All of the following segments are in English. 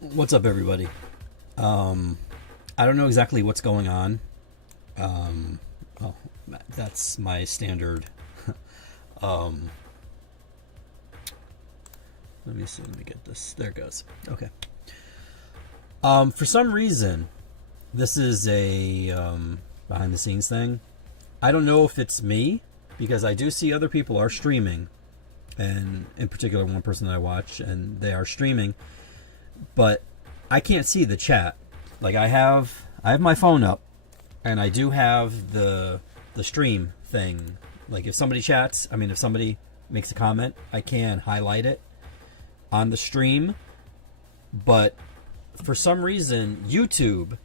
What's up, everybody? I don't know exactly what's going on. Oh, that's my standard. um, Let me see. Let me get this. There it goes. Okay. For some reason, this is a behind the scenes thing. I don't know if it's me because I do see other people are streaming, and in particular, one person that I watch, and they are streaming, but I can't see the chat. Like I have my phone up, and I do have the stream thing. Like if somebody chats, if somebody makes a comment, I can highlight it on the stream. But for some reason, YouTube.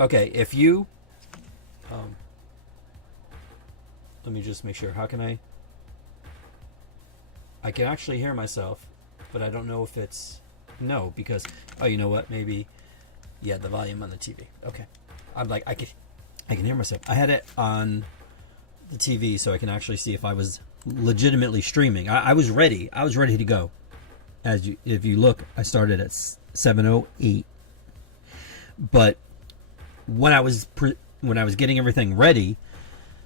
Okay, if you, let me just make sure. How can I can actually hear myself, but I don't know if it's no because you know what? Maybe the volume on the TV. Okay, I'm like I can hear myself. I had it on the TV so I can actually see if I was legitimately streaming. I was ready. I was ready to go. If you look, I started at 7:08. But when I was getting everything ready,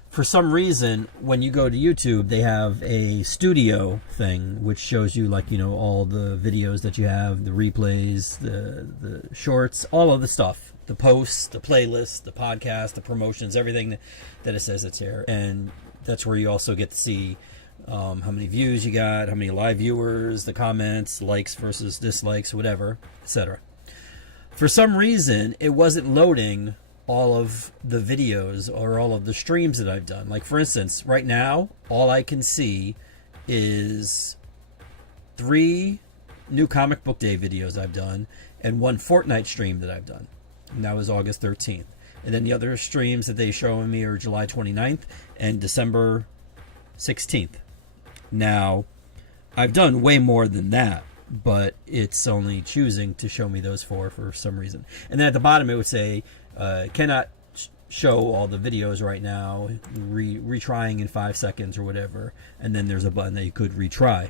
for some reason, when you go to YouTube, they have a studio thing which shows you all the videos that you have, the replays, the shorts, all of the stuff, the posts, the playlists, the podcast, the promotions, everything that it says it's here. And that's where you also get to see how many views you got, how many live viewers, the comments, likes versus dislikes, whatever, etc. For some reason, it wasn't loading all of the videos or all of the streams that I've done. Like for instance, right now, all I can see is 3 new comic book day videos I've done and 1 Fortnite stream that I've done. And that was August 13th. And then the other streams that they show me are July 29th and December 16th. Now, I've done way more than that, but it's only choosing to show me those 4 for some reason. And then at the bottom it would say, cannot show all the videos right now, retrying in 5 seconds or whatever. And then there's a button that you could retry.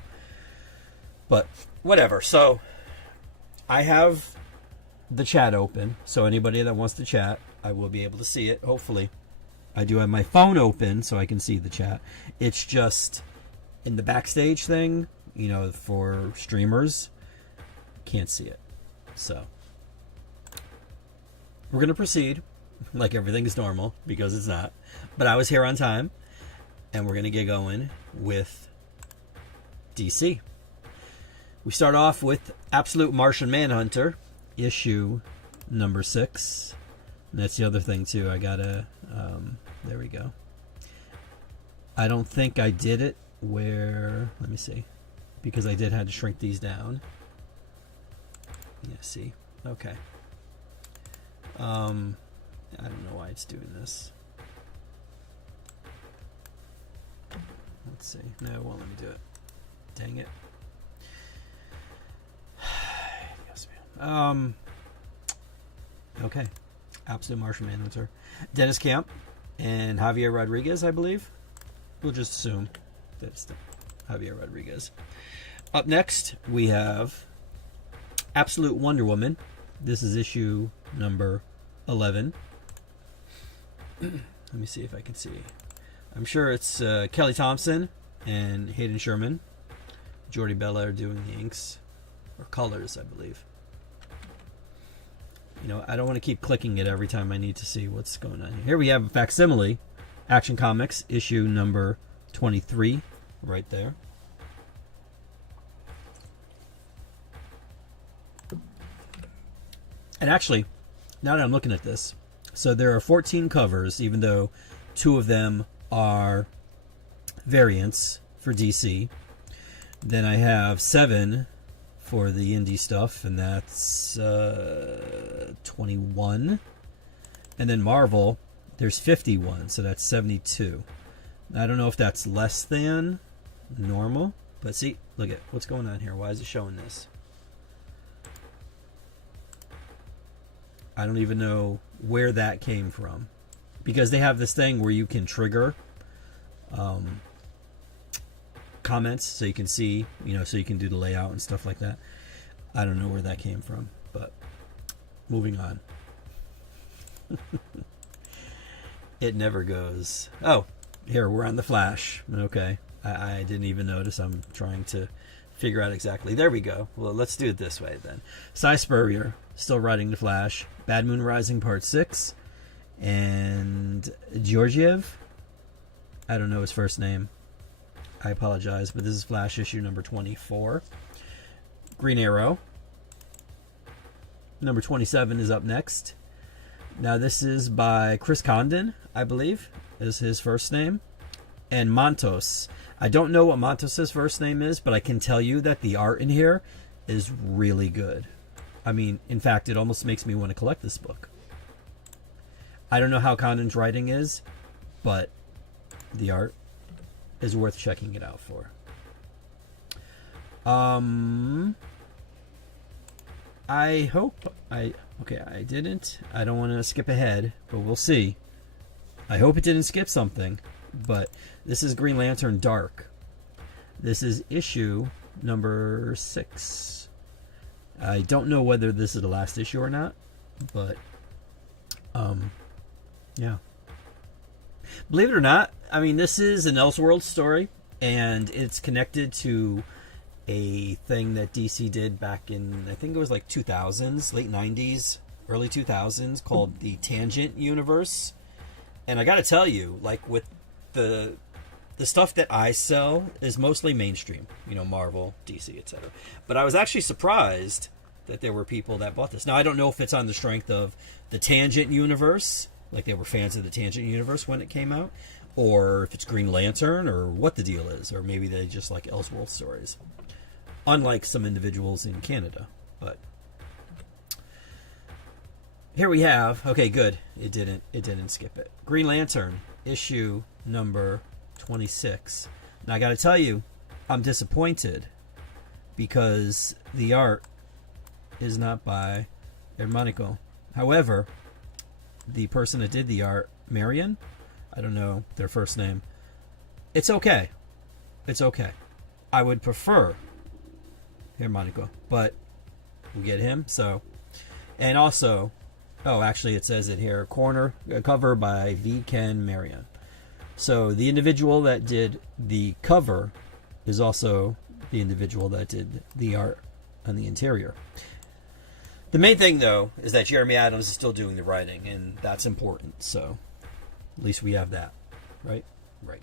But whatever. So I have the chat open. So anybody that wants to chat, I will be able to see it, hopefully. I do have my phone open so I can see the chat. It's just in the backstage thing, for streamers, can't see it. So we're going to proceed like everything is normal because it's not. But I was here on time, and we're going to get going with DC. We start off with Absolute Martian Manhunter, issue number 6. And that's the other thing, too. I got to... there we go. I don't think I did it where... Let me see. Because I did have to shrink these down. Yeah, see? Okay. I don't know why it's doing this. Let's see. No, it won't let me do it. Dang it. Okay. Absolute Martian Manhunter. Dennis Camp and Javier Rodriguez, I believe. We'll just assume that it's Javier Rodriguez. Up next, we have Absolute Wonder Woman. This is issue number 11. Let me see if I can see. I'm sure it's Kelly Thompson and Hayden Sherman. Jordi Bella are doing the inks. Or colors, I believe. I don't want to keep clicking it every time I need to see what's going on here. Here we have a facsimile. Action Comics, issue number 23. Right there. And actually, now that I'm looking at this, so there are 14 covers, even though 2 of them are variants for DC. Then I have 7 for the indie stuff, and that's 21. And then Marvel, there's 51, so that's 72. I don't know if that's less than normal, but see, look at what's going on here. Why is it showing this? I don't even know where that came from, because they have this thing where you can trigger comments so you can see, so you can do the layout and stuff like that. I don't know where that came from, but moving on. It never goes. Oh, here, we're on the Flash. Okay. I didn't even notice. I'm trying to figure out exactly. There we go. Well, let's do it this way then. Cy Spurrier, still writing the Flash. Bad Moon Rising Part 6. And Georgiev, I don't know his first name. I apologize, but this is Flash issue number 24. Green Arrow. Number 27 is up next. Now this is by Chris Condon, I believe, is his first name. And Montos. I don't know what Montos' first name is, but I can tell you that the art in here is really good. I mean, in fact, it almost makes me want to collect this book. I don't know how Condon's writing is, but the art is worth checking it out for. I hope I didn't. I don't want to skip ahead, but we'll see. I hope it didn't skip something, but this is Green Lantern Dark. This is issue number 6. I don't know whether this is the last issue or not, but yeah. Believe it or not, I mean, this is an Elseworlds story, and it's connected to a thing that DC did back in, I think it was like 2000s, late 90s, early 2000s, called the Tangent Universe. And I gotta tell you, like, with the stuff that I sell is mostly mainstream, you know, Marvel, DC, etc. But I was actually surprised that there were people that bought this. Now, I don't know if it's on the strength of the Tangent Universe, like they were fans of the Tangent Universe when it came out, or if it's Green Lantern, or what the deal is, or maybe they just like Elseworlds stories. Unlike some individuals in Canada, but here we have. Okay, good. It didn't skip it. Green Lantern issue number 26. Now I got to tell you, I'm disappointed because the art is not by Hermanico. However, the person that did the art, Marion, I don't know their first name. It's okay. It's okay. I would prefer Hermanico, but we'll get him. So, and also, oh, actually, it says it here. Cover by V. Ken Marion. So the individual that did the cover is also the individual that did the art on the interior. The main thing, though, is that Jeremy Adams is still doing the writing, and that's important. So at least we have that, right? Right.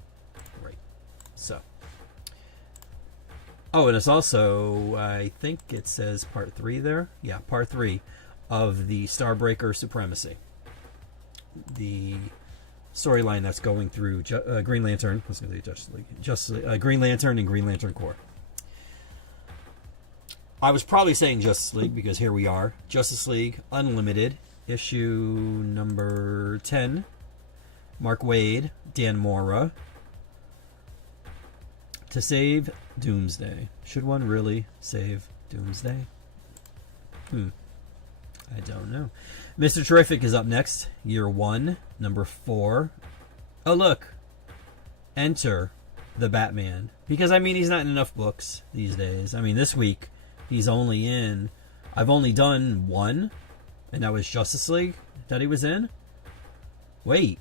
So. Oh, and it's also, I think it says part 3 there. Yeah, part 3 of the Starbreaker Supremacy. The storyline that's going through Green Lantern. I was going to say Justice League. Green Lantern and Green Lantern Corps. I was probably saying Justice League because here we are. Justice League Unlimited, issue number 10. Mark Waid, Dan Mora. To save Doomsday. Should one really save Doomsday? I don't know. Mr. Terrific is up next. Year 1, number 4. Oh, look. Enter the Batman. Because, I mean, he's not in enough books these days. I mean, this week, he's only in... I've only done 1, and that was Justice League that he was in? Wait.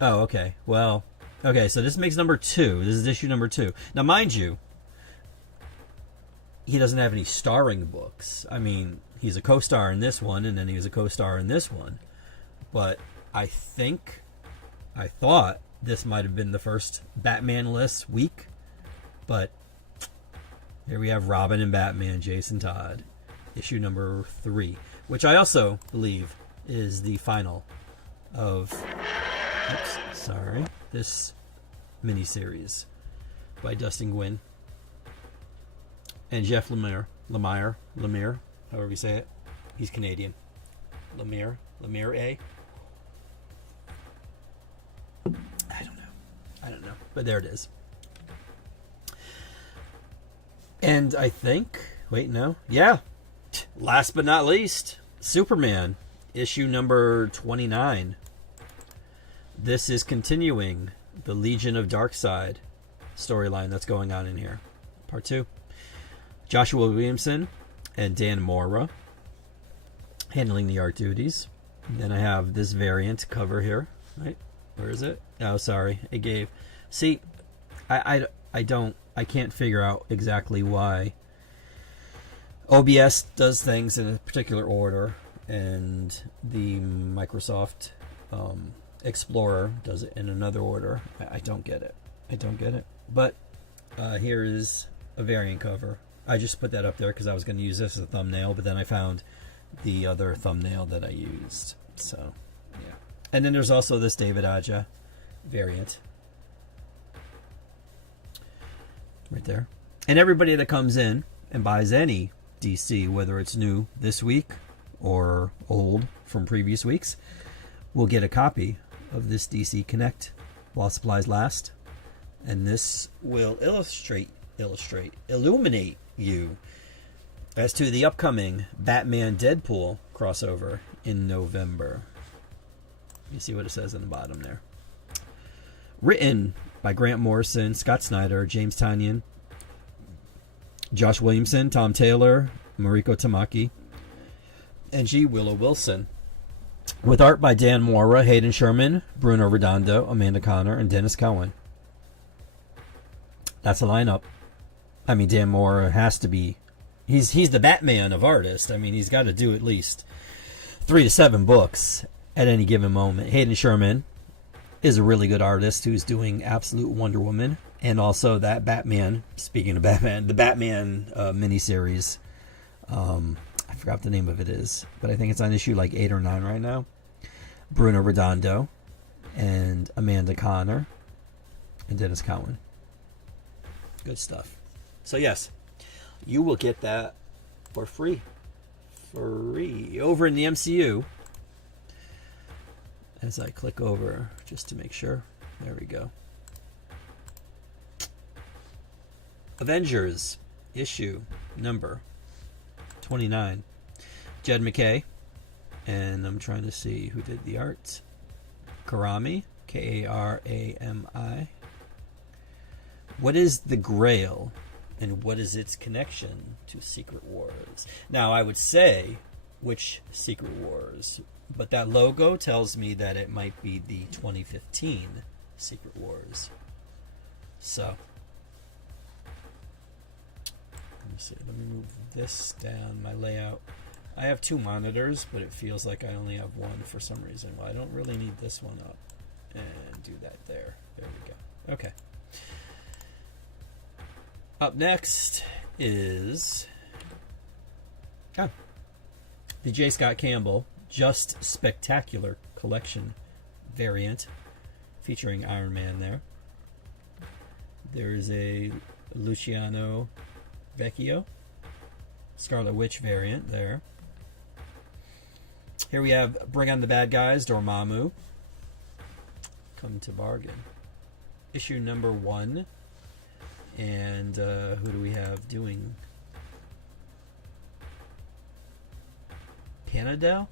Oh, okay. Well... Okay, so this makes number 2. This is issue number 2. Now, mind you, he doesn't have any starring books. I mean, he's a co-star in this one, and then he was a co-star in this one. But I thought this might have been the first Batman-less week. But here we have Robin and Batman, Jason Todd, issue number 3, which I also believe is the final of... Oops, sorry. This miniseries by Dustin Nguyen and Jeff Lemire, however you say it. He's Canadian. Lemire A. I don't know. But there it is. And I think, wait, no. Yeah. Last but not least, Superman, issue number 29. This is continuing the Legion of Darkseid storyline that's going on in here. Part 2. Joshua Williamson and Dan Mora handling the art duties. And then I have this variant cover here, right? Where is it? Oh, sorry. It gave... See, I can't figure out exactly why OBS does things in a particular order and the Microsoft Explorer does it in another order. I don't get it. I don't get it. But here is a variant cover. I just put that up there because I was going to use this as a thumbnail, but then I found the other thumbnail that I used. So, yeah. And then there's also this David Aja variant. Right there. And everybody that comes in and buys any DC, whether it's new this week or old from previous weeks, will get a copy of this DC Connect while supplies last. And this will illuminate you as to the upcoming Batman Deadpool crossover in November. You see what it says in the bottom there. Written by Grant Morrison, Scott Snyder, James Tynion, Josh Williamson, Tom Taylor, Mariko Tamaki, and G. Willow Wilson. With art by Dan Mora, Hayden Sherman, Bruno Redondo, Amanda Connor, and Dennis Cowan. That's a lineup. I mean, Dan Mora has to be... He's the Batman of artists. I mean, he's got to do at least 3 to 7 books at any given moment. Hayden Sherman is a really good artist who's doing Absolute Wonder Woman, and also that Batman, speaking of Batman, the Batman miniseries, I forgot what the name of it is, but I think it's on issue like 8 or 9 right now. Bruno Redondo and Amanda Connor and Dennis Cowan. Good stuff. So yes, you will get that for free. Free. Over in the MCU, as I click over just to make sure. There we go. Avengers issue number 29. Jed McKay. And I'm trying to see who did the art. Karami. Karami. What is the Grail? And what is its connection to Secret Wars? Now, I would say which Secret Wars, but that logo tells me that it might be the 2015 Secret Wars. So, let me see. Let me move this down, my layout. I have 2 monitors, but it feels like I only have one for some reason. Well, I don't really need this one up. And do that there. There we go. Okay. Up next is the J. Scott Campbell Just Spectacular Collection variant featuring Iron Man there. There's a Luciano Vecchio Scarlet Witch variant there. Here we have Bring on the Bad Guys, Dormammu. Come to bargain. Issue number 1. And who do we have doing? Panadel?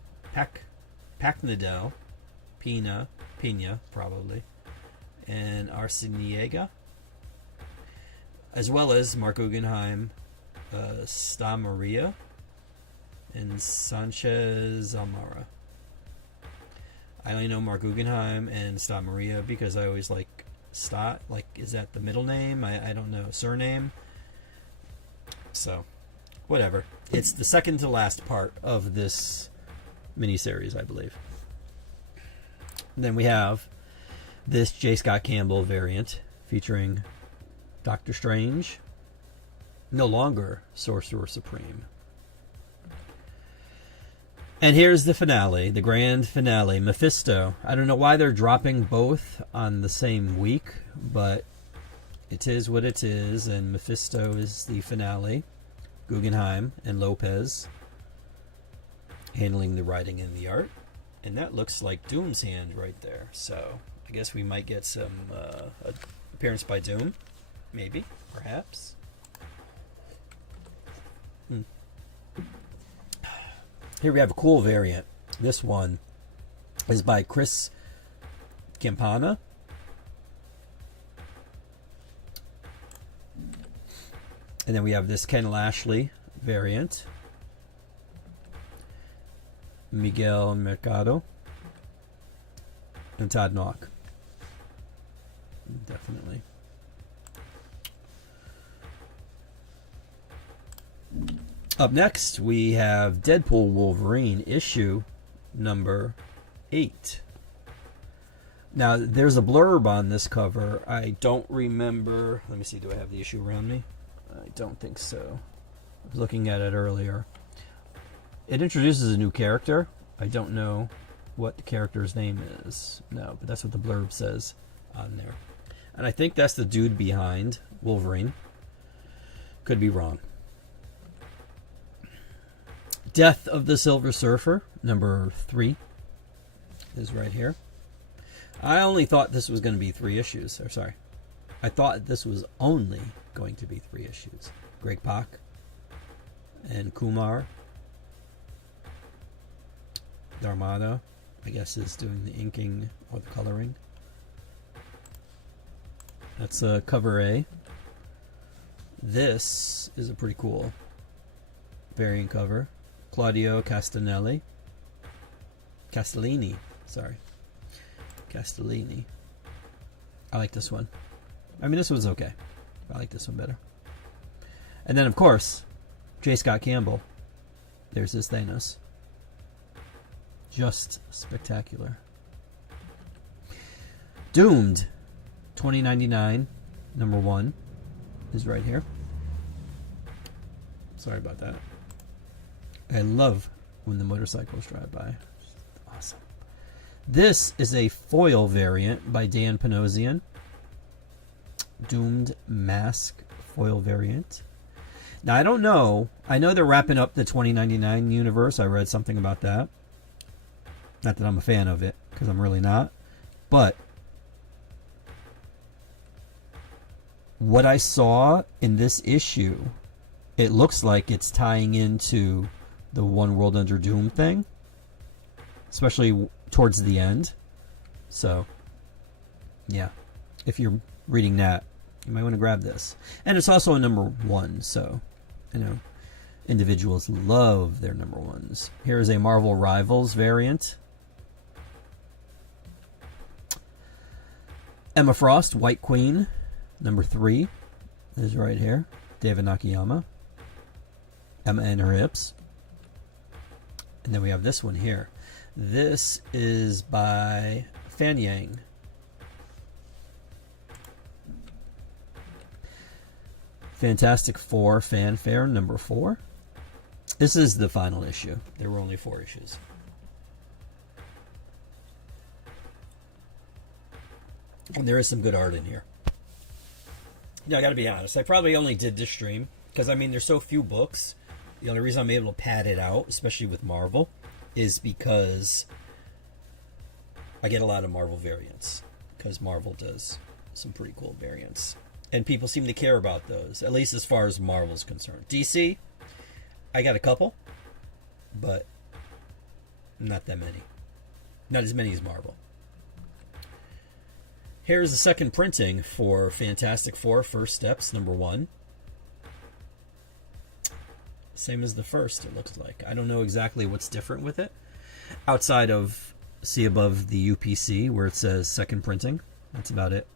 Pacnadel. Pina, probably. And Arciniega. As well as Mark Guggenheim, Sta Maria, and Sanchez Almara. I only know Mark Guggenheim and Sta Maria because I always like Stott, like, is that the middle name? I don't know. Surname? So, whatever. It's the second to last part of this miniseries, I believe. And then we have this J. Scott Campbell variant featuring Doctor Strange, no longer Sorcerer Supreme. And here's the finale, the grand finale, Mephisto. I don't know why they're dropping both on the same week, but it is what it is, and Mephisto is the finale. Guggenheim and Lopez handling the writing and the art. And that looks like Doom's hand right there. So I guess we might get some appearance by Doom. Maybe, perhaps. Here we have a cool variant. This one is by Chris Campana. And then we have this Ken Lashley variant Miguel Mercado, and Todd Knock. Definitely. Up next, we have Deadpool Wolverine issue number 8. Now, there's a blurb on this cover. I don't remember. Let me see. Do I have the issue around me? I don't think so. I was looking at it earlier. It introduces a new character. I don't know what the character's name is. No, but that's what the blurb says on there. And I think that's the dude behind Wolverine. Could be wrong. Death of the Silver Surfer, number 3, is right here. I only thought this was going to be 3 issues. Or sorry. I thought this was only going to be 3 issues. Greg Pak and Kumar Dharmada, I guess, is doing the inking or the coloring. That's cover A. This is a pretty cool variant cover. Claudio Castellini. I like this one. I mean, this one's okay. I like this one better. And then, of course, J. Scott Campbell. There's this Thanos. Just spectacular. Doomed 2099 number 1 is right here. Sorry about that. I love when the motorcycles drive by. Awesome. This is a foil variant by Dan Panosian. Doomed Mask foil variant. Now, I don't know. I know they're wrapping up the 2099 universe. I read something about that. Not that I'm a fan of it, because I'm really not. But what I saw in this issue, it looks like it's tying into the One World Under Doom thing, especially towards the end. So, yeah, if you're reading that, you might want to grab this. And it's also a number 1, so, you know, individuals love their number 1s. Here's a Marvel Rivals variant. Emma Frost, White Queen, number 3 is right here. David Nakayama. Emma and her hips. And then we have this one here. This is by Fan Yang. Fantastic Four Fanfare number 4. This is the final issue. There were only 4 issues. And there is some good art in here. Yeah, I gotta be honest. I probably only did this stream because, I mean, there's so few books. The only reason I'm able to pad it out, especially with Marvel, is because I get a lot of Marvel variants. Because Marvel does some pretty cool variants. And people seem to care about those, at least as far as Marvel's concerned. DC, I got a couple, but not that many. Not as many as Marvel. Here's the second printing for Fantastic Four First Steps, number 1. Same as the first, it looks like. I don't know exactly what's different with it. Outside of, see above the UPC where it says second printing. That's about it.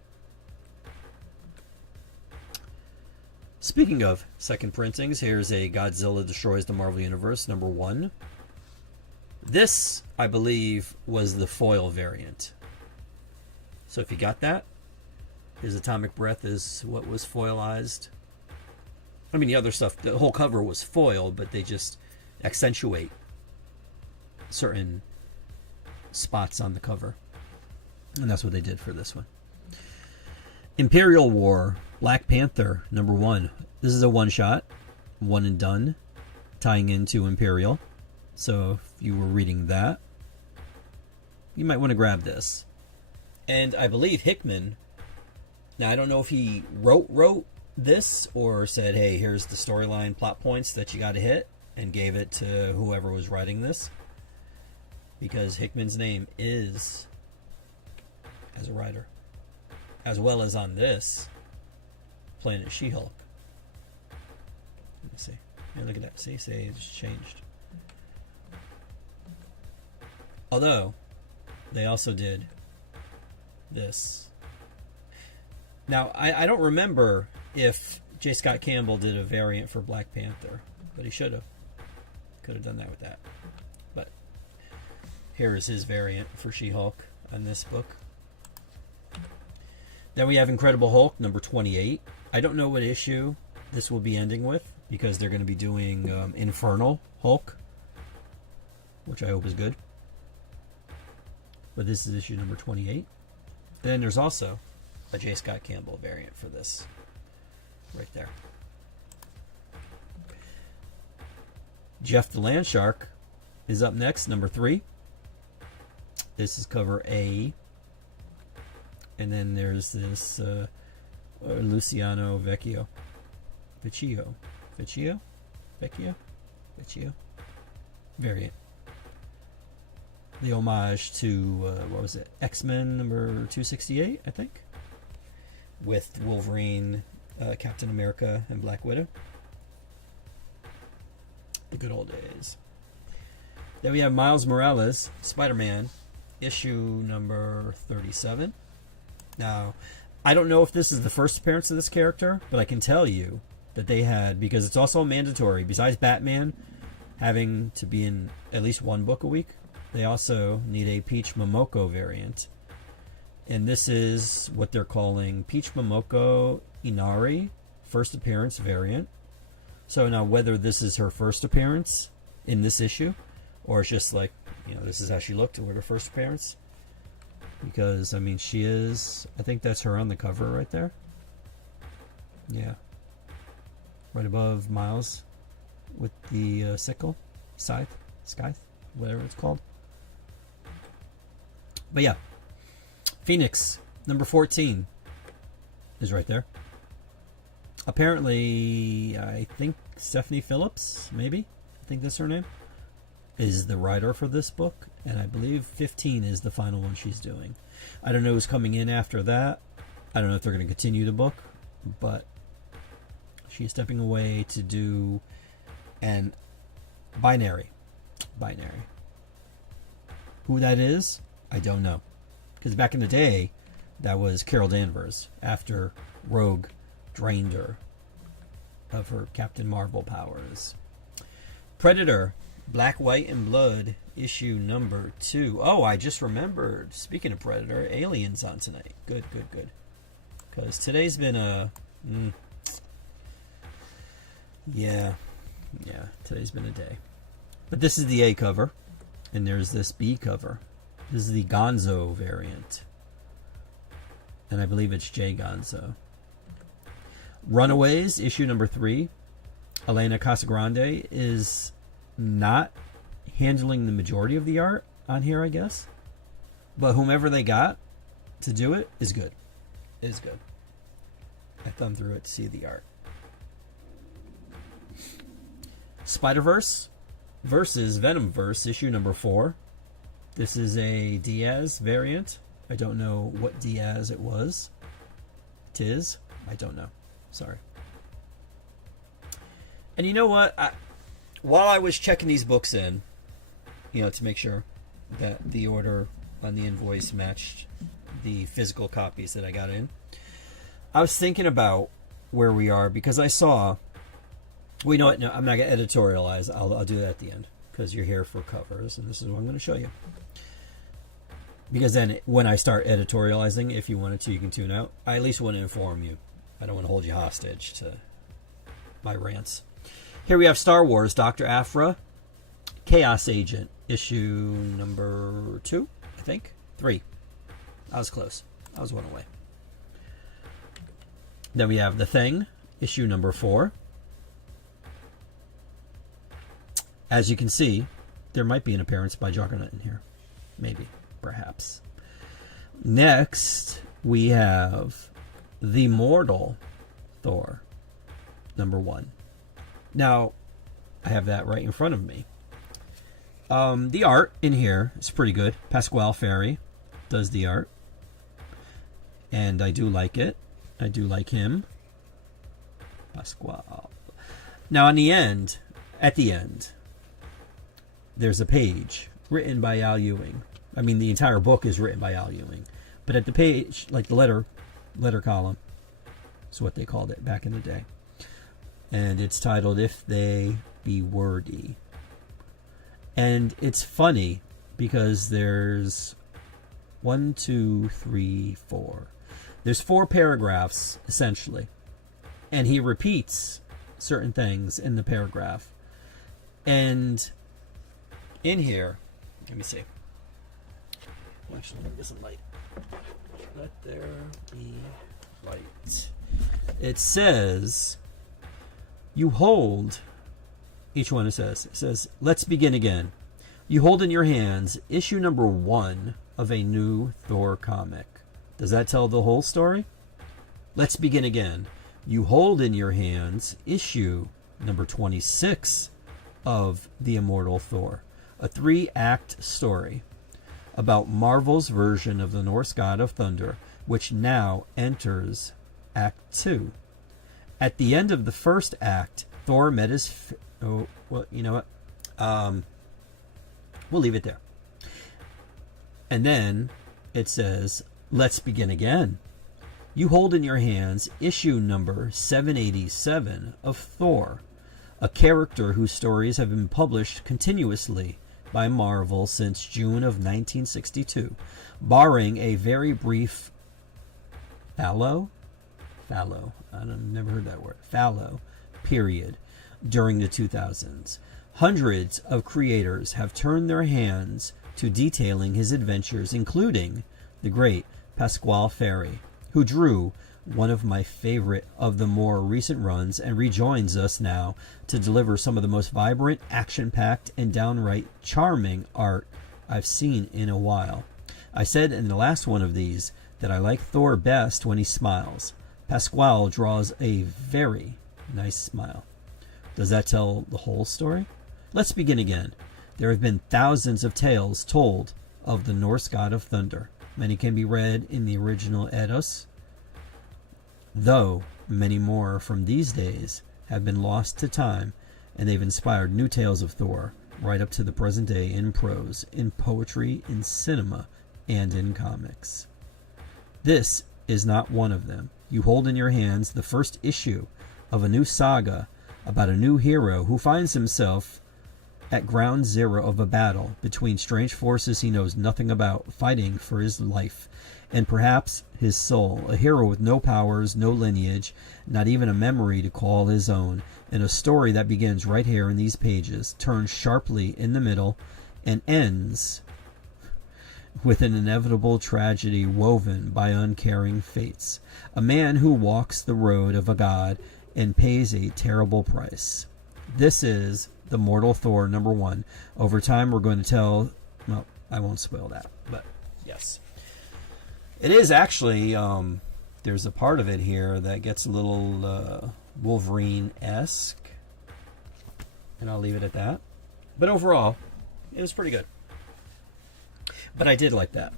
Speaking of second printings, here's a Godzilla Destroys the Marvel Universe, number 1. This, I believe, was the foil variant. So if you got that, his Atomic Breath is what was foilized. I mean, the other stuff, the whole cover was foil, but they just accentuate certain spots on the cover. And that's what they did for this one. Imperial War, Black Panther, number 1. This is a one-shot, one and done, tying into Imperial. So if you were reading that, you might want to grab this. And I believe Hickman, now I don't know if he wrote this or said, hey, here's the storyline plot points that you got to hit, and gave it to whoever was writing this. Because Hickman's name is as a writer. As well as on this, Planet She-Hulk. Let me see. Hey, look at that. See, it's changed. Although, they also did this. Now, I don't remember if J. Scott Campbell did a variant for Black Panther, but he should have. Could have done that with that. But here is his variant for She-Hulk on this book. Then we have Incredible Hulk, number 28. I don't know what issue this will be ending with, because they're going to be doing Infernal Hulk, which I hope is good. But this is issue number 28. And then there's also a J. Scott Campbell variant for this. Right there. Jeff the Land Shark is up next, number 3. This is cover A. And then there's this Luciano Vecchio variant. The homage to, what was it? X-Men number 268, I think? With Wolverine, Captain America, and Black Widow. The good old days. Then we have Miles Morales, Spider-Man, issue number 37. Now, I don't know if this is the first appearance of this character, but I can tell you that they had, because it's also mandatory, besides Batman having to be in at least one book a week, they also need a Peach Momoko variant. And this is what they're calling Peach Momoko Inari first appearance variant. So now whether this is her first appearance in this issue, or it's just like, you know, this is how she looked with her first appearance. Because, I mean, she is, I think that's her on the cover right there. Yeah. Right above Miles with the sickle, scythe, whatever it's called. But yeah, Phoenix, number 14, is right there. Apparently, I think Stephanie Phillips, maybe, I think that's her name, is the writer for this book. And I believe 15 is the final one she's doing. I don't know who's coming in after that. I don't know if they're going to continue the book, but she's stepping away to do an binary. Who that is, I don't know. Because back in the day, that was Carol Danvers, after Rogue drained her of her Captain Marvel powers. Predator, Black, White, and Blood, issue number 2. Oh, I just remembered, speaking of Predator, Aliens on tonight. Good. Because today's been a... Yeah, today's been a day. But this is the A cover, and there's this B cover. This is the Gonzo variant. And I believe it's J. Gonzo. Runaways, issue number 3. Elena Casagrande is not handling the majority of the art on here, I guess. But whomever they got to do it is good. It is good. I thumbed through it to see the art. Spider-Verse versus Venomverse, issue number 4. This is a Diaz variant. I don't know what Diaz it was. Tis. I don't know. Sorry. And you know what? While I was checking these books in, you know, to make sure that the order on the invoice matched the physical copies that I got in, I was thinking about where we are, because I saw... Well, you know what? No, I'm not going to editorialize. I'll do that at the end, because you're here for covers, and this is what I'm going to show you. Because then when I start editorializing, if you wanted to, you can tune out. I at least want to inform you. I don't want to hold you hostage to my rants. Here we have Star Wars, Dr. Aphra, Chaos Agent, issue number 2, I think. 3. I was close. I was one away. Then we have The Thing, issue number 4. As you can see, there might be an appearance by Juggernaut in here. Maybe. Perhaps. Next, we have The Mortal Thor, number 1. Now, I have that right in front of me. The art in here is pretty good. Pasquale Ferry does the art. And I do like it. I do like him. Pasquale. Now, at the end, there's a page written by Al Ewing. I mean, the entire book is written by Al Ewing. But at the page, like the letter column, is what they called it back in the day. And it's titled If They Be Wordy. And it's funny because there's 1, 2, 3, 4. There's 4 paragraphs, essentially. And he repeats certain things in the paragraph. And in here, let me see. Actually, let me get some light. Let there be light. It says, you hold, each one it says, let's begin again. You hold in your hands issue number 1 of a new Thor comic. Does that tell the whole story? Let's begin again. You hold in your hands issue number 26 of The Immortal Thor, a 3-act story about Marvel's version of the Norse god of thunder, which now enters Act 2. At the end of the first act, Thor met his... oh, well, you know what? We'll leave it there. And then it says, let's begin again. You hold in your hands issue number 787 of Thor, a character whose stories have been published continuously by Marvel since June of 1962, barring a very brief fallow, I've never heard that word, fallow period during the 2000s. Hundreds of creators have turned their hands to detailing his adventures, including the great Pasquale Ferry, who drew one of my favorite of the more recent runs and rejoins us now to deliver some of the most vibrant, action-packed, and downright charming art I've seen in a while. I said in the last one of these that I like Thor best when he smiles. Pasquale draws a very nice smile. Does that tell the whole story? Let's begin again. There have been thousands of tales told of the Norse god of thunder. Many can be read in the original Eddas, though many more from these days have been lost to time, and they've inspired new tales of Thor right up to the present day in prose, in poetry, in cinema, and in comics. This is not one of them. You hold in your hands the first issue of a new saga about a new hero who finds himself at ground zero of a battle between strange forces he knows nothing about, fighting for his life and perhaps his soul. A hero with no powers, no lineage, not even a memory to call his own, and a story that begins right here in these pages, turns sharply in the middle, and ends with an inevitable tragedy woven by uncaring fates. A man who walks the road of a god and pays a terrible price. This is the Mortal Thor number 1. Over time, we're going to tell... well, I won't spoil that, but yes. It is actually... there's a part of it here that gets a little Wolverine-esque. And I'll leave it at that. But overall, it was pretty good. But I did like that,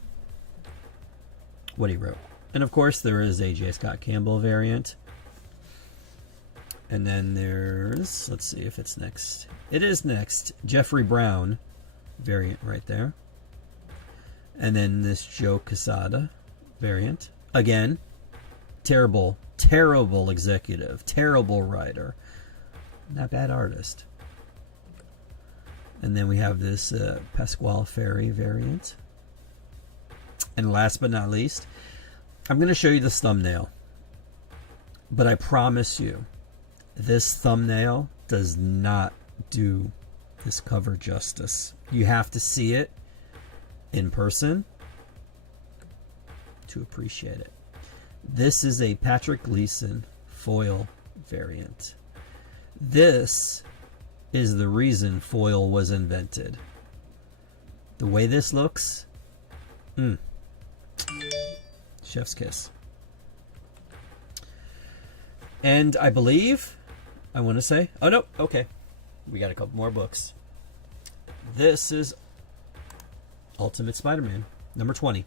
what he wrote. And of course, there is a J. Scott Campbell variant. And then there's, let's see if it's next. It is next. Jeffrey Brown variant right there. And then this Joe Quesada variant. Again, terrible, terrible executive, terrible writer. Not bad artist. And then we have this Pasquale Ferry variant. And last but not least, I'm going to show you this thumbnail. But I promise you, this thumbnail does not do this cover justice. You have to see it in person to appreciate it. This is a Patrick Gleason foil variant. This is the reason foil was invented. The way this looks, chef's kiss. And I believe, I want to say, oh no, okay, we got a couple more books. This is Ultimate Spider-Man, number 20.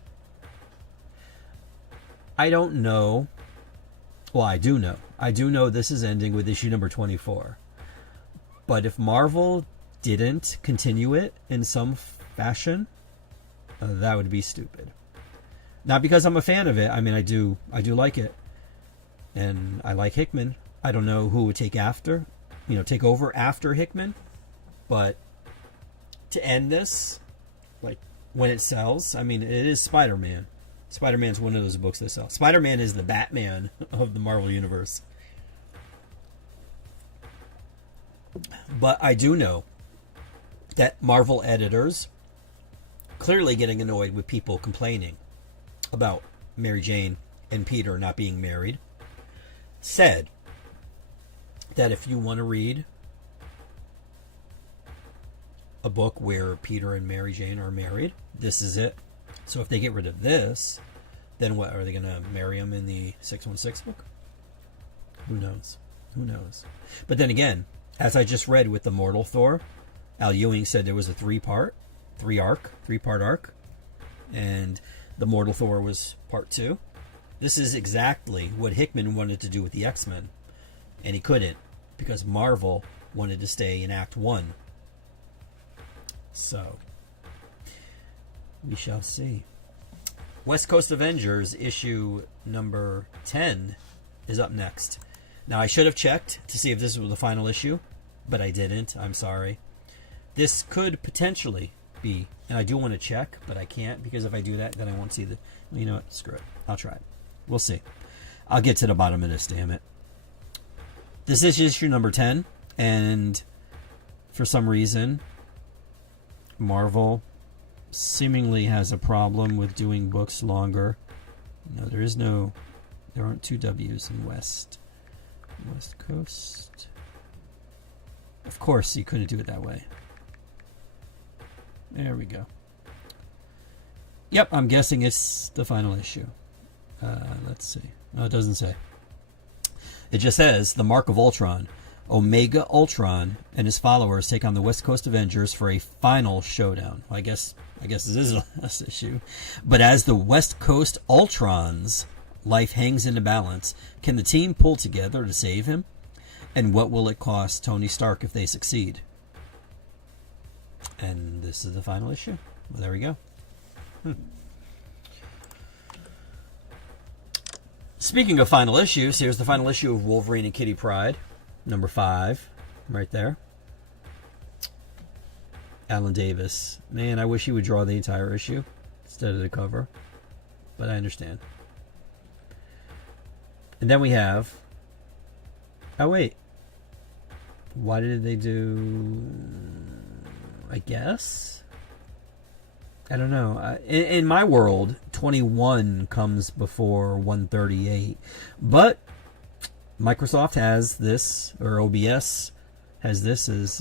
I don't know, well, I do know this is ending with issue number 24. But if Marvel didn't continue it in some fashion, that would be stupid. Not because I'm a fan of it. I mean, I do like it, and I like Hickman. I don't know who would take over after Hickman, but to end this, like when it sells, I mean, it is Spider-Man. Spider-Man's one of those books that sell. Spider-Man is the Batman of the Marvel Universe. But I do know that Marvel editors, clearly getting annoyed with people complaining about Mary Jane and Peter not being married, said that if you want to read a book where Peter and Mary Jane are married, this is it. So if they get rid of this, then what, are they going to marry him in the 616 book? Who knows? Who knows? But then again, as I just read with the Mortal Thor, Al Ewing said there was a three-part arc, and the Mortal Thor was part 2. This is exactly what Hickman wanted to do with the X-Men, and he couldn't because Marvel wanted to stay in Act 1. So, we shall see. West Coast Avengers issue number 10 is up next. Now, I should have checked to see if this was the final issue, but I didn't. I'm sorry. This could potentially be, and I do want to check, but I can't, because if I do that, then I won't see the... You know what? Screw it. I'll try it. We'll see. I'll get to the bottom of this, damn it. This is issue number 10, and for some reason, Marvel seemingly has a problem with doing books longer. No, there aren't 2 W's in West Coast. Of course, you couldn't do it that way. There we go. Yep, I'm guessing it's the final issue. Let's see. No, it doesn't say. It just says, the Mark of Ultron. Omega Ultron and his followers take on the West Coast Avengers for a final showdown. Well, I guess this is the last issue. But as the West Coast Ultrons' life hangs in the balance, can the team pull together to save him? And what will it cost Tony Stark if they succeed? And this is the final issue. Well, there we go. Speaking of final issues, here's the final issue of Wolverine and Kitty Pryde, number 5, right there. Alan Davis. Man, I wish he would draw the entire issue instead of the cover, but I understand. And then we have... Oh, wait. Why did they do... I guess? I don't know. In my world, 21 comes before 138. But Microsoft has this, or OBS has this as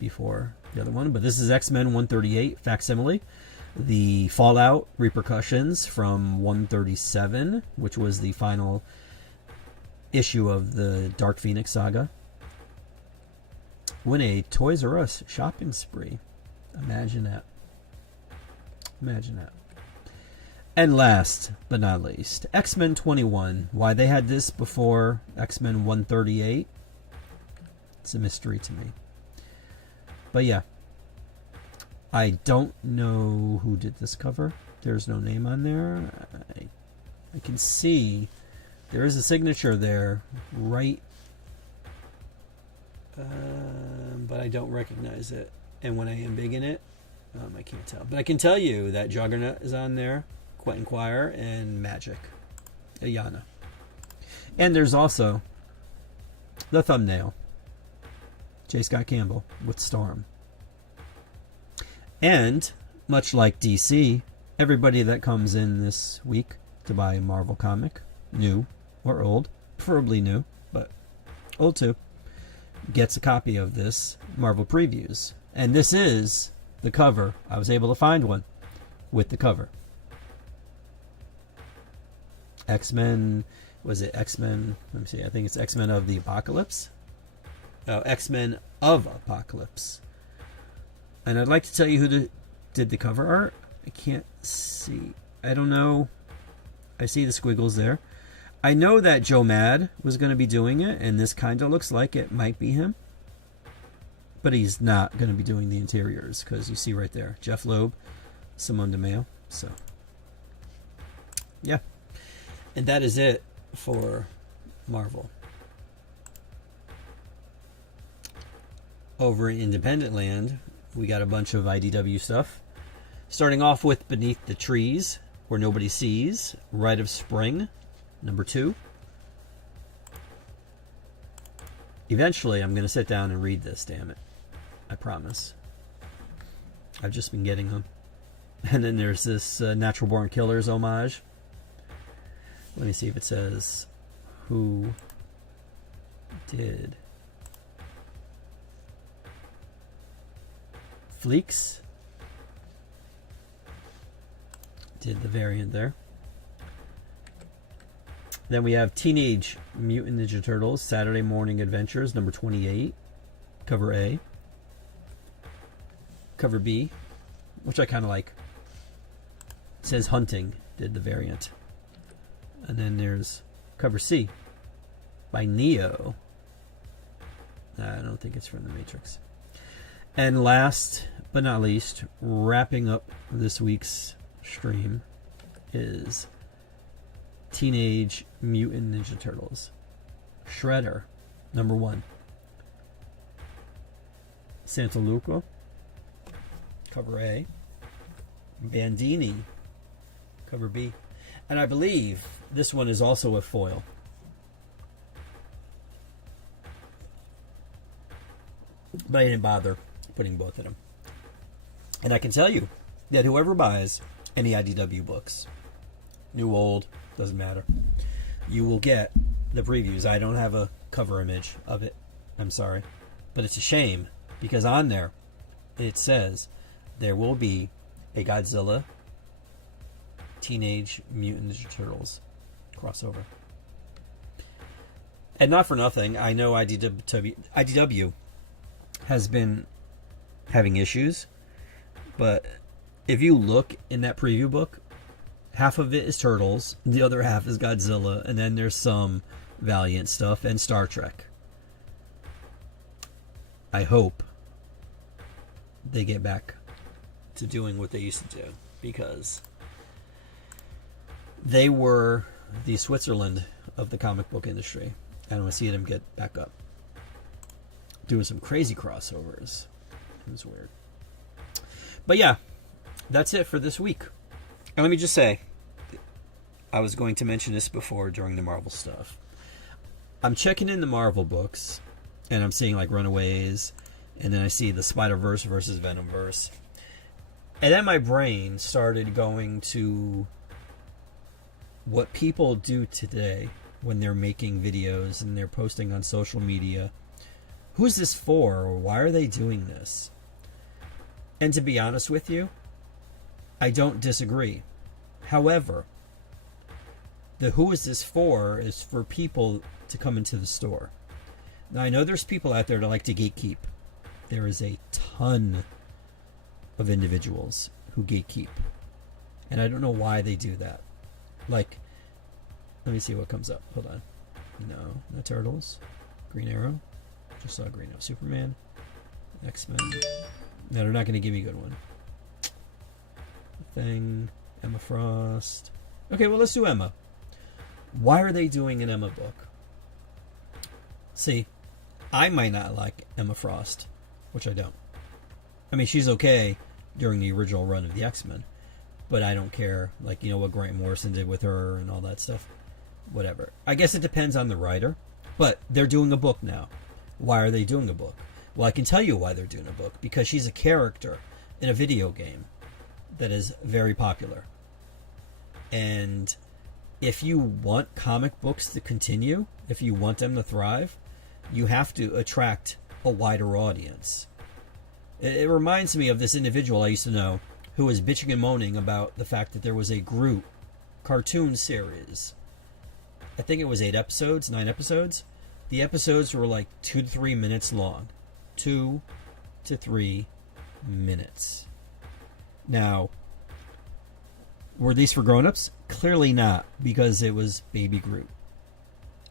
before the other one. But this is X-Men 138 facsimile. The Fallout repercussions from 137, which was the final issue of the Dark Phoenix saga. Win a Toys R Us shopping spree. Imagine that. Imagine that. And last but not least, X-Men 21. Why they had this before X-Men 138, it's a mystery to me. But yeah, I don't know who did this cover. There's no name on there. I can see there is a signature there, right? But I don't recognize it. And when I am big in it, I can't tell. But I can tell you that Juggernaut is on there, Quentin Quire, and Magic, Ayana. And there's also the thumbnail, J. Scott Campbell with Storm. And, much like DC, everybody that comes in this week to buy a Marvel comic, new or old, preferably new, but old too, gets a copy of this Marvel Previews. And this is the cover. I was able to find one with the cover. X-Men, was it X-Men? Let me see. I think it's X-Men of the Apocalypse. Oh, X-Men of Apocalypse. And I'd like to tell you who did the cover art. I can't see. I don't know. I see the squiggles there. I know that Joe Mad was going to be doing it, and this kind of looks like it might be him. But he's not going to be doing the interiors because you see right there, Jeff Loeb, Simone DeMeo. So, yeah. And that is it for Marvel. Over in Independent Land, we got a bunch of IDW stuff. Starting off with Beneath the Trees, Where Nobody Sees, Rite of Spring, #2. Eventually, I'm going to sit down and read this, damn it. I promise. I've just been getting them. And then there's this Natural Born Killers homage. Let me see if it says who did. Fleeks did the variant there. Then we have Teenage Mutant Ninja Turtles Saturday Morning Adventures #28, cover A. Cover B, which I kind of like. It says Hunting did the variant. And then there's cover C by Neo. I don't think it's from the Matrix. And last but not least, wrapping up this week's stream is Teenage Mutant Ninja Turtles Shredder #1. Santa Luca, cover A. Bandini, cover B. And I believe this one is also a foil. But I didn't bother putting both of them. And I can tell you that whoever buys any IDW books, new, old, doesn't matter, you will get the previews. I don't have a cover image of it. I'm sorry. But it's a shame because on there it says there will be a Godzilla Teenage Mutant Ninja Turtles crossover. And not for nothing, I know IDW has been having issues, but if you look in that preview book, half of it is Turtles, the other half is Godzilla, and then there's some Valiant stuff and Star Trek. I hope they get back to doing what they used to do, because they were the Switzerland of the comic book industry. And I want to see them get back up, doing some crazy crossovers. It was weird. But yeah, that's it for this week. And let me just say, I was going to mention this before during the Marvel stuff. I'm checking in the Marvel books, and I'm seeing like Runaways, and then I see the Spider-Verse versus Venomverse. And then my brain started going to what people do today when they're making videos and they're posting on social media. Who's this for? Or why are they doing this? And to be honest with you, I don't disagree. However, the who is this for is for people to come into the store. Now, I know there's people out there that like to gatekeep. There is a ton of individuals who gatekeep. And I don't know why they do that. Like, let me see what comes up. Hold on. No, not Turtles. Green Arrow. Just saw Green Arrow. Superman. X-Men. No, they're not going to give me a good one. Thing. Emma Frost. Okay, well, let's do Emma. Why are they doing an Emma book? See, I might not like Emma Frost, which I don't. I mean, she's okay during the original run of the X-Men, but I don't care, like, you know, what Grant Morrison did with her and all that stuff. Whatever. I guess it depends on the writer, but they're doing a book now. Why are they doing a book? Well, I can tell you why they're doing a book. Because she's a character in a video game that is very popular. And if you want comic books to continue, if you want them to thrive, you have to attract a wider audience. It reminds me of this individual I used to know who was bitching and moaning about the fact that there was a Groot cartoon series. I think it was 9 episodes. The episodes were like 2 to 3 minutes long. 2 to 3 minutes. Now, were these for grown-ups? Clearly not, because it was Baby Groot.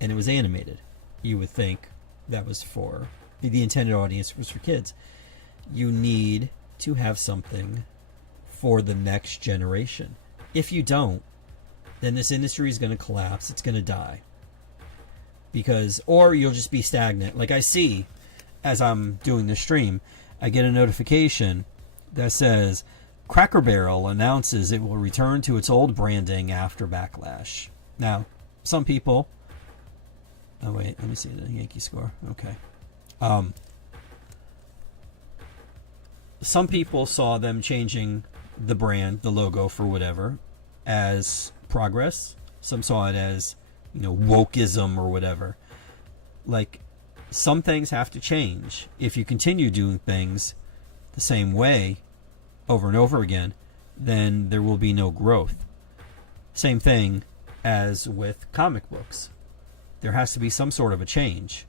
And it was animated. You would think that was for the intended audience was for kids. You need to have something for the next generation. If you don't, then this industry is going to collapse. It's going to die. Or you'll just be stagnant. Like I see, as I'm doing the stream, I get a notification that says, Cracker Barrel announces it will return to its old branding after Backlash. Now, some people... Oh, wait, let me see the Yankee score. Okay. Some people saw them changing the brand, the logo for whatever, as progress. Some saw it as, wokeism or whatever. Like, some things have to change. If you continue doing things the same way over and over again, then there will be no growth. Same thing as with comic books. There has to be some sort of a change.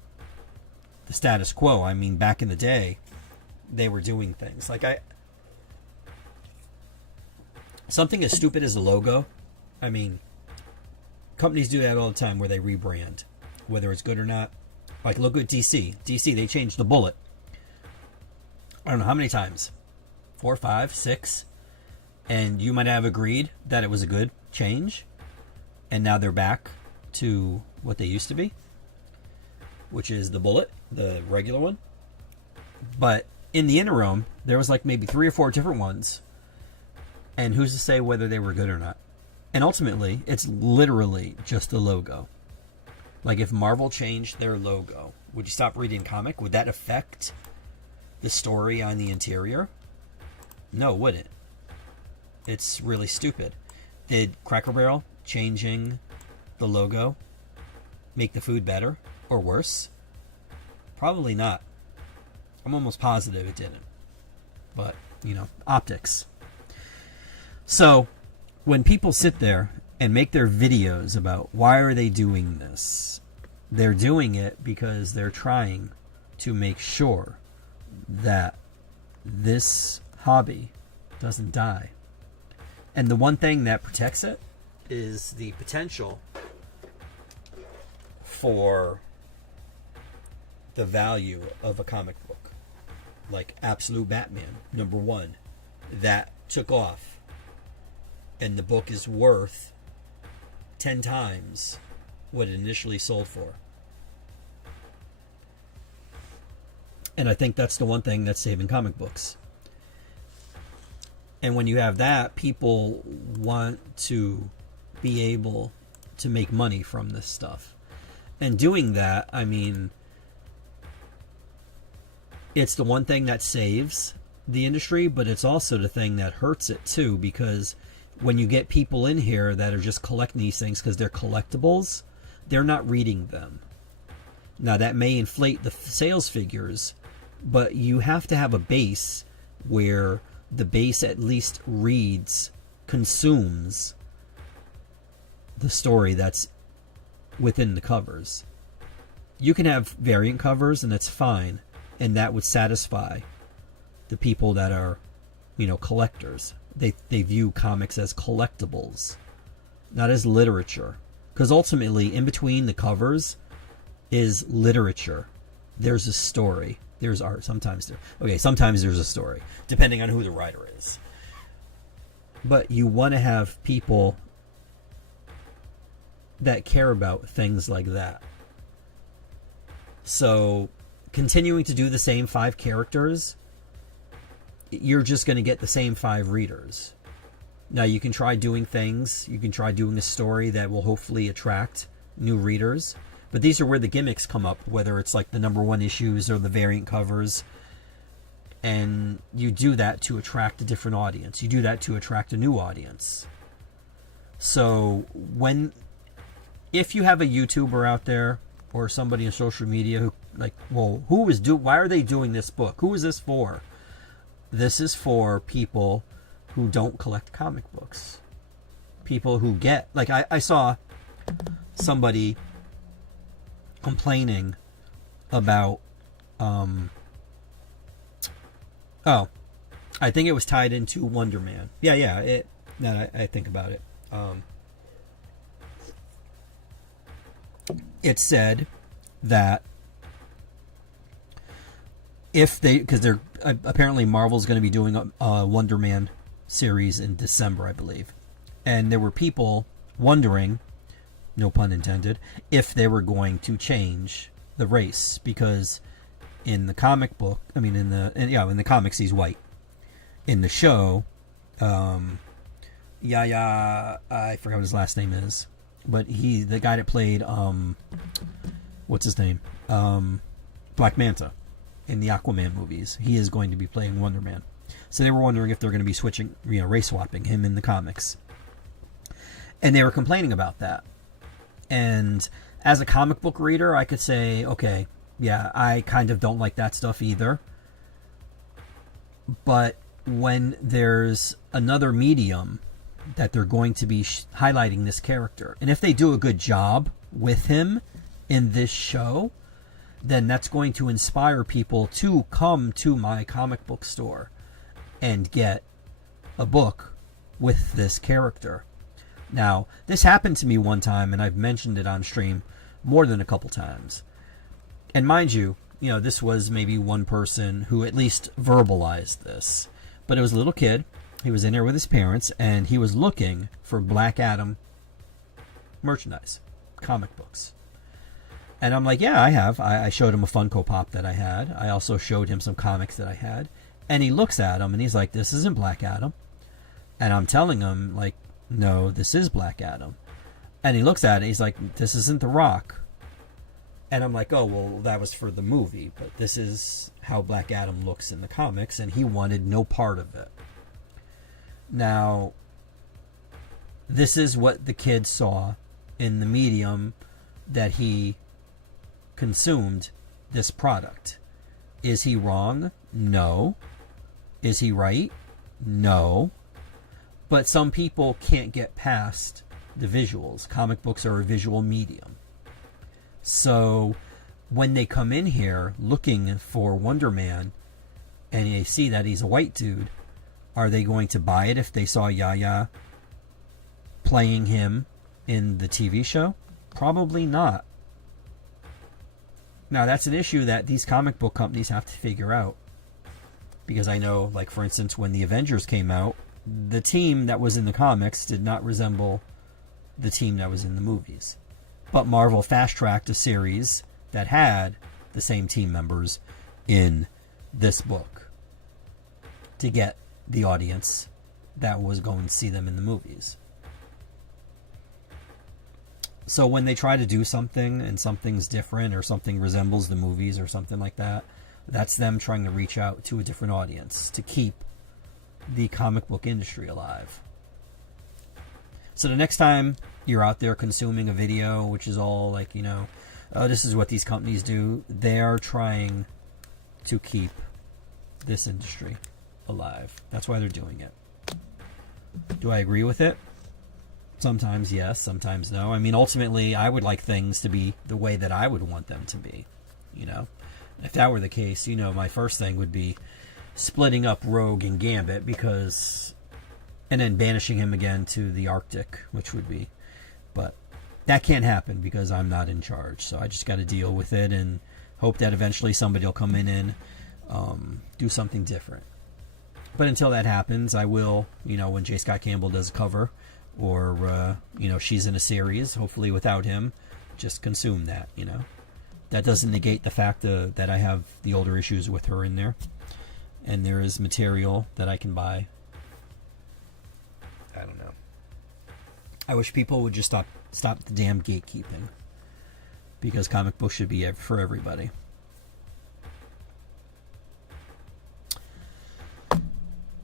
The status quo, I mean, back in the day, they were doing things. Something as stupid as a logo, I mean, companies do that all the time where they rebrand, whether it's good or not. Like, look at DC. DC, they changed the bullet. I don't know how many times. 4, 5, 6. And you might have agreed that it was a good change. And now they're back to what they used to be, which is the bullet, the regular one. But in the interim, there was like maybe 3 or 4 different ones. And who's to say whether they were good or not? And ultimately, it's literally just the logo. Like, if Marvel changed their logo, would you stop reading comic? Would that affect the story on the interior? No, it wouldn't. It's really stupid. Did Cracker Barrel changing the logo make the food better or worse? Probably not. I'm almost positive it didn't. But, optics. So, when people sit there and make their videos about why are they doing this, they're doing it because they're trying to make sure that this hobby doesn't die. And the one thing that protects it is the potential for the value of a comic book. Like Absolute Batman, #1. That took off. And the book is worth 10 times what it initially sold for. And I think that's the one thing that's saving comic books. And when you have that, people want to be able to make money from this stuff. And doing that, I mean, it's the one thing that saves the industry, but it's also the thing that hurts it too, because when you get people in here that are just collecting these things because they're collectibles, they're not reading them. Now, that may inflate the sales figures, but you have to have a base where the base at least reads, consumes the story that's within the covers. You can have variant covers, and that's fine, and that would satisfy the people that are, collectors. They view comics as collectibles, not as literature. Because ultimately, in between the covers is literature. There's a story. There's art. Sometimes there's a story, depending on who the writer is. But you want to have people that care about things like that. So, continuing to do the same 5 characters, you're just going to get the same 5 readers. Now, you can try doing things. You can try doing a story that will hopefully attract new readers. But these are where the gimmicks come up, whether it's like the #1 issues or the variant covers. And you do that to attract a different audience. You do that to attract a new audience. So if you have a YouTuber out there or somebody on social media who why are they doing this book? Who is this for? This is for people who don't collect comic books. People who get, I saw somebody complaining about, I think it was tied into Wonder Man. Yeah, now that I think about it. It said that if they, because they're apparently Marvel's going to be doing a Wonder Man series in December, I believe, and there were people wondering, no pun intended, if they were going to change the race, because in the comic book, I mean in the comics he's white. In the show, Yaya, I forgot what his last name is, but the guy that played what's his name, Black Manta in the Aquaman movies, he is going to be playing Wonder Man. So they were wondering if they're going to be switching, race swapping him in the comics, and they were complaining about that. And as a comic book reader, I could say, okay, yeah, I kind of don't like that stuff either. But when there's another medium that they're going to be highlighting this character, and if they do a good job with him in this show, then that's going to inspire people to come to my comic book store and get a book with this character. Now, this happened to me one time, and I've mentioned it on stream more than a couple times. And mind you, this was maybe one person who at least verbalized this. But it was a little kid. He was in there with his parents, and he was looking for Black Adam merchandise, comic books. And I'm like, yeah, I have. I showed him a Funko Pop that I had. I also showed him some comics that I had. And he looks at them, and he's like, this isn't Black Adam. And I'm telling him, like, no, this is Black Adam. And he looks at it, he's like, this isn't The Rock. And I'm like, oh, well, that was for the movie, but this is how Black Adam looks in the comics, and he wanted no part of it. Now, this is what the kid saw in the medium that he consumed this product. Is he wrong? No. Is he right? No. But some people can't get past the visuals. Comic books are a visual medium. So when they come in here looking for Wonder Man and they see that he's a white dude, are they going to buy it if they saw Yaya playing him in the TV show? Probably not. Now, that's an issue that these comic book companies have to figure out. Because I know, like, for instance, when the Avengers came out, the team that was in the comics did not resemble the team that was in the movies. But Marvel fast-tracked a series that had the same team members in this book to get the audience that was going to see them in the movies. So when they try to do something and something's different or something resembles the movies or something like that, that's them trying to reach out to a different audience to keep the comic book industry alive. So the next time you're out there consuming a video which is all like, oh, this is what these companies do, they are trying to keep this industry alive. That's why they're doing it. Do I agree with it? Sometimes yes, sometimes no. I mean, ultimately, I would like things to be the way that I would want them to be. If that were the case, my first thing would be splitting up Rogue and Gambit, and then banishing him again to the Arctic, which would be, but that can't happen because I'm not in charge. So I just got to deal with it and hope that eventually somebody will come in and do something different. But until that happens, I will, when J. Scott Campbell does a cover, or she's in a series, hopefully without him, just consume that. That doesn't negate the fact that I have the older issues with her in there, and there is material that I can buy. I don't know. I wish people would just stop the damn gatekeeping, because comic books should be for everybody.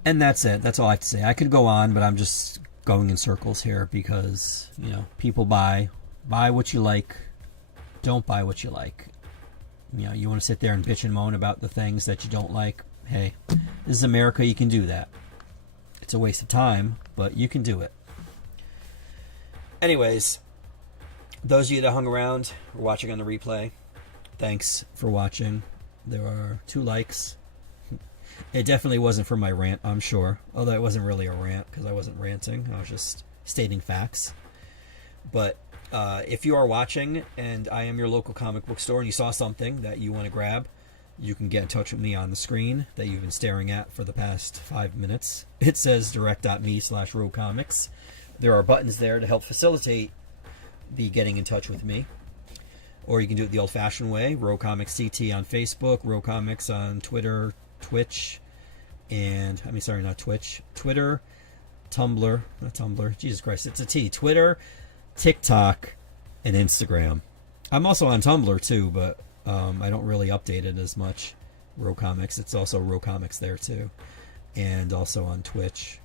And that's it. That's all I have to say. I could go on, but I'm just going in circles here because, people buy what you like, don't buy what you like. You want to sit there and bitch and moan about the things that you don't like. Hey, this is America. You can do that. It's a waste of time, but you can do it. Anyways, those of you that hung around or watching on the replay, thanks for watching. There are 2 likes. It definitely wasn't for my rant, I'm sure. Although it wasn't really a rant because I wasn't ranting. I was just stating facts. But if you are watching and I am your local comic book store and you saw something that you want to grab, You can get in touch with me on the screen that you've been staring at for the past 5 minutes. It says direct.me/rocomics. There are buttons there to help facilitate the getting in touch with me. Or you can do it the old-fashioned way, Rocomics CT on Facebook, Rocomics on Twitter, Twitch, and, I mean, sorry, not Twitch, Twitter, Tumblr, not Tumblr, Jesus Christ, it's a T, Twitter, TikTok, and Instagram. I'm also on Tumblr, too, but I don't really update it as much. Rocomics, it's also Rocomics there, too, and also on Twitch.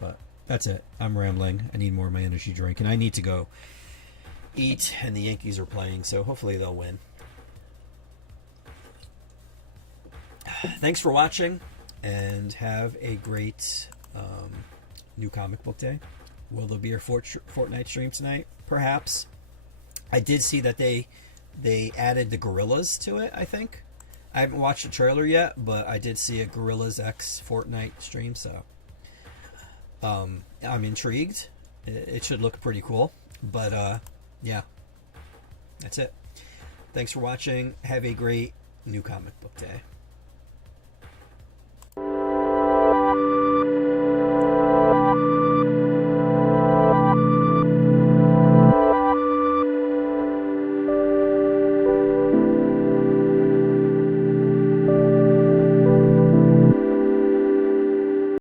But that's it. I'm rambling. I need more of my energy drink, and I need to go eat, and the Yankees are playing, so hopefully they'll win. Thanks for watching, and have a great new comic book day. Will there be a Fortnite stream tonight? Perhaps. I did see that they added the Gorillas to it, I think. I haven't watched the trailer yet, but I did see a Gorillas X Fortnite stream, so I'm intrigued. It should look pretty cool, but yeah, that's it. Thanks for watching. Have a great new comic book day.